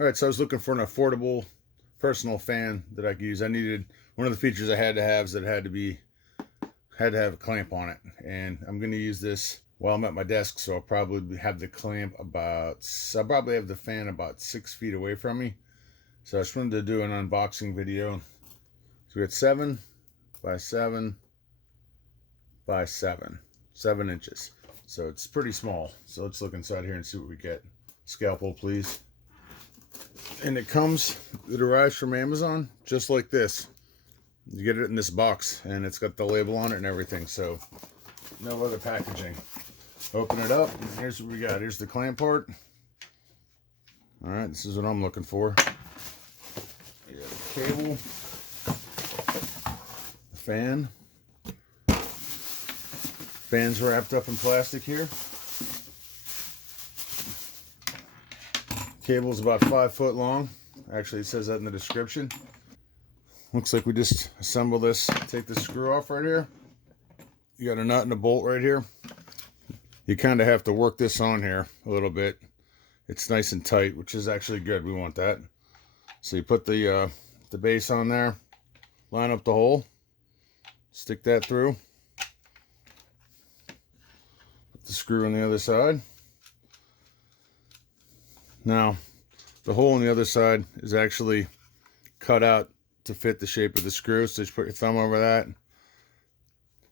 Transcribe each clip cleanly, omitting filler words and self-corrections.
All right, so I was looking for an affordable personal fan that I could use. I needed one of the features I had to have is that it had to have a clamp on it, and I'm going to use this while I'm at my desk. So I'll probably have the clamp about. I'll probably have the fan about 6 feet away from me. So I just wanted to do an unboxing video. So we got 7 by 7 by 7, 7 inches. So it's pretty small. So let's look inside here and see what we get. Scalpel, please. And it arrives from Amazon just like this. You get it in this box and it's got the label on it and everything. So no other packaging. Open it up. And here's what we got. Here's the clamp part. All right, this is what I'm looking for. You got the cable, the fan. Fan's wrapped up in plastic here. Cable's about 5 foot long. Actually, it says that in the description. Looks like we just assemble this. Take the screw off right here. You got a nut and a bolt right here. You kind of have to work this on here a little bit. It's nice and tight, which is actually good. We want that. So you put the base on there, line up the hole, stick that through. Put the screw on the other side. Now, the hole on the other side is actually cut out to fit the shape of the screw. So just put your thumb over that,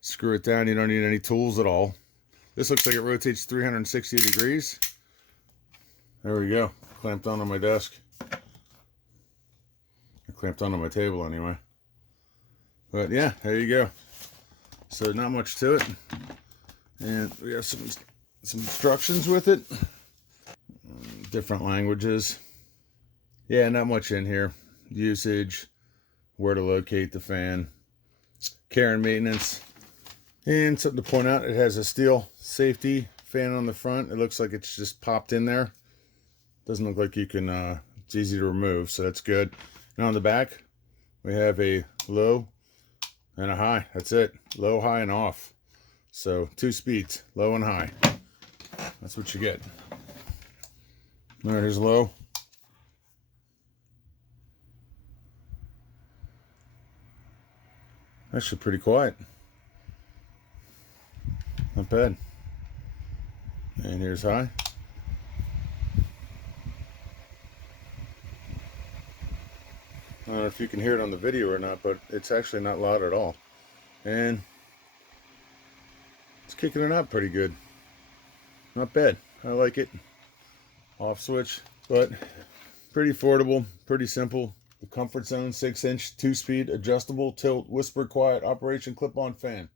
screw it down. You don't need any tools at all. This looks like it rotates 360 degrees. There we go. Clamped on my desk. Clamped onto my table anyway. But yeah, there you go. So not much to it. And we have some instructions with it. Different languages. Yeah, not much in here. Usage, where to locate the fan, care and maintenance. And something to point out, it has a steel safety fan on the front. It looks like it's just popped in there. Doesn't look like you can, it's easy to remove, so that's good. And on the back, we have a low and a high. That's it. Low, high, and off. So 2 speeds, low and high. That's what you get. All right, here's low. Actually pretty quiet. Not bad. And here's high. I don't know if you can hear it on the video or not, but it's actually not loud at all. And it's kicking it out pretty good. Not bad. I like it. Off switch, but pretty affordable, pretty simple. The Comfort Zone 6-inch 2-speed adjustable tilt whisper quiet operation clip-on fan.